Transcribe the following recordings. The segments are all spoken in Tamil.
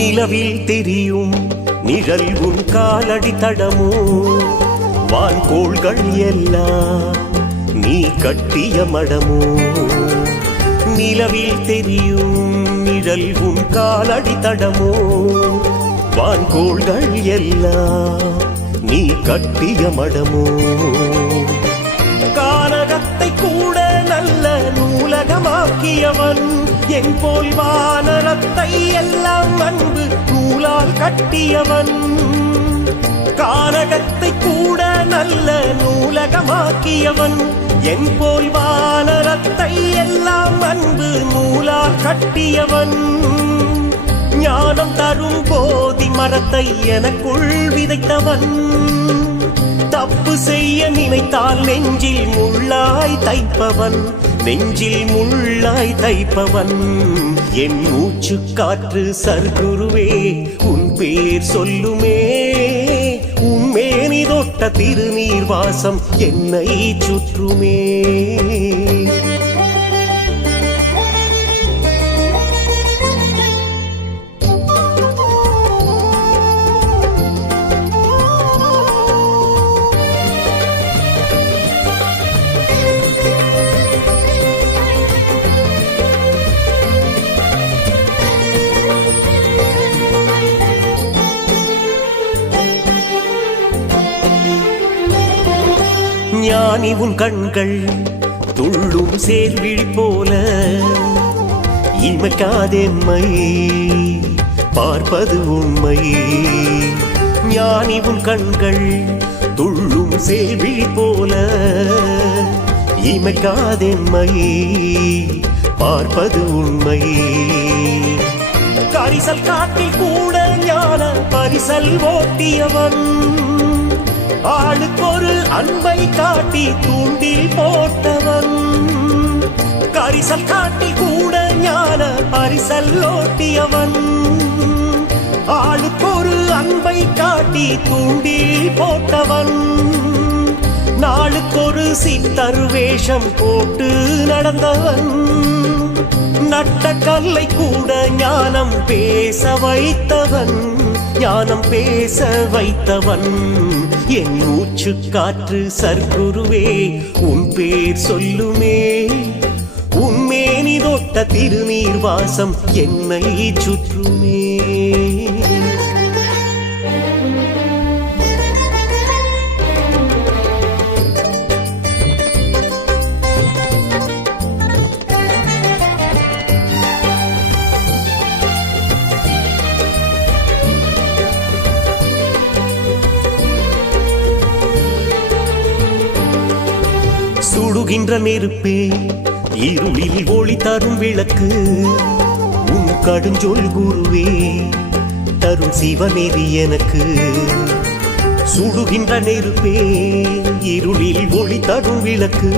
நிலவில் தெரியும். நிழல் உன் காலடி தடமோ? வான்கோள்கள் எல்லாம் நீ கட்டிய மடமோ? நிலவில் தெரியும் நிழல் உன் காலடி தடமோ? வான்கோள்கள் எல்லாம் நீ கட்டிய மடமோ? கானகத்தை கூட நல்ல நூலக ஆக்கியவன் என் போல் வானரத்தை எல்லாம் அன்பு நூலால் கட்டியவன். கானகத்தை கூட நல்ல நூலகமாக்கியவன். என் போல் வானரத்தை எல்லாம் அன்பு நூலால் கட்டியவன். ஞானம் தரும் போதி மரத்தை எனக்குள் விதைத்தவன். தப்பு செய்ய நினைத்தால் நெஞ்சில் முள்ளாய் தைப்பவன். நெஞ்சில் முள்ளாய் தைப்பவன். என் மூச்சு காற்று சர்க்குருவே உன் பேர் சொல்லுமே. உன்மேனி தொட்ட திருநீர் வாசம் என்னை சுற்றுமே. ஞானி உன் கண்கள் துள்ளும் சேர்விழி போல. இமைக்காதெம்மை பார்ப்பது உண்மை. ஞானி உன் கண்கள் துள்ளும் சேர்விழி போல. இமைக்காதெம்மை பார்ப்பது உண்மை. கரிசல் காட்டில் கூட ஞான பரிசல் ஓட்டியவன். ஆளுக்கொரு அன்பை காட்டி தூண்டில் போட்டவன். கரிசல் காட்டி கூட ஞான பரிசல் ஓட்டியவன். ஆளுக்கொரு அன்பை காட்டி தூண்டில் போட்டவன். நாளுக்கொரு சித்தரு வேஷம் போட்டு நடந்தவன். நட்ட கல்லை கூட ஞானம் பேச வைத்தவன் ஞானம் பேச வைத்தவன். என் மூச்சு காற்று சர்க்குருவே உன் பேர் சொல்லுமே. உன்மேனி தொட்ட திருநீர் வாசம் என்னை சுற்றும் சுடுகின்ற நெருப்பே இருளில் ஒளி தரும் விளக்கு. உன் கடுஞ்சொல் குருவே தரும் சிவநெறி எனக்கு. சுடுகின்ற நெருப்பே இருளில் ஒளி தரும் விளக்கு.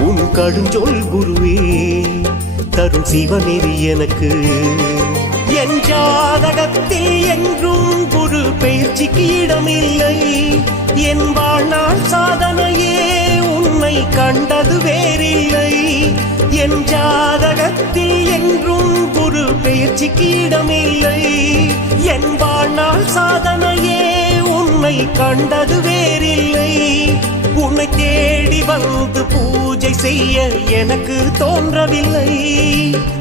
உன் கடுஞ்சொல் குருவே தரும் சிவநெறி எனக்கு. என் ஜாதகத்தில் என்றும் குரு பயிற்சிக்கு இடமில்லை. என் வாழ்நாள் சாதனையே கண்டது வேறில்லை. என் ஜாதகத்தில் என்றும் குரு பெயர்ச்சிக்கு இடமில்லை. என் வாழ்நாள் சாதனையே உன்னை கண்டது வேறில்லை. உன்னை தேடி வந்து பூஜை செய்ய எனக்கு தோன்றவில்லை.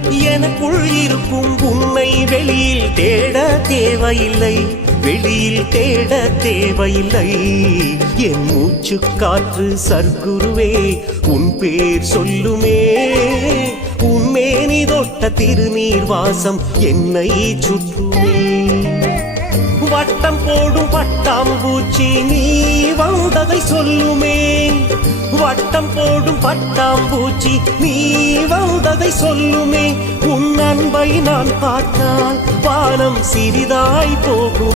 எனக்குள் இருக்கும் உன்னை வெளியில் தேட தேவையில்லை. வெளியில் தேட தேவையில்லை. என் மூச்சு காற்று சர்க்குருவே உன் பேர் சொல்லுமே. உன்மேனி தொட்ட திருநீர் வாசம் என்னை சுற்றுமே. வட்டம் போடும் பட்டாம் பூச்சி நீ வந்ததை சொல்லுமே. வட்டம் போடும் பட்டாம் பூச்சி நீ வந்ததை சொல்லுமே. உன் அன்பை நான் பார்த்தால் வானம் சிறிதாய் போகும்.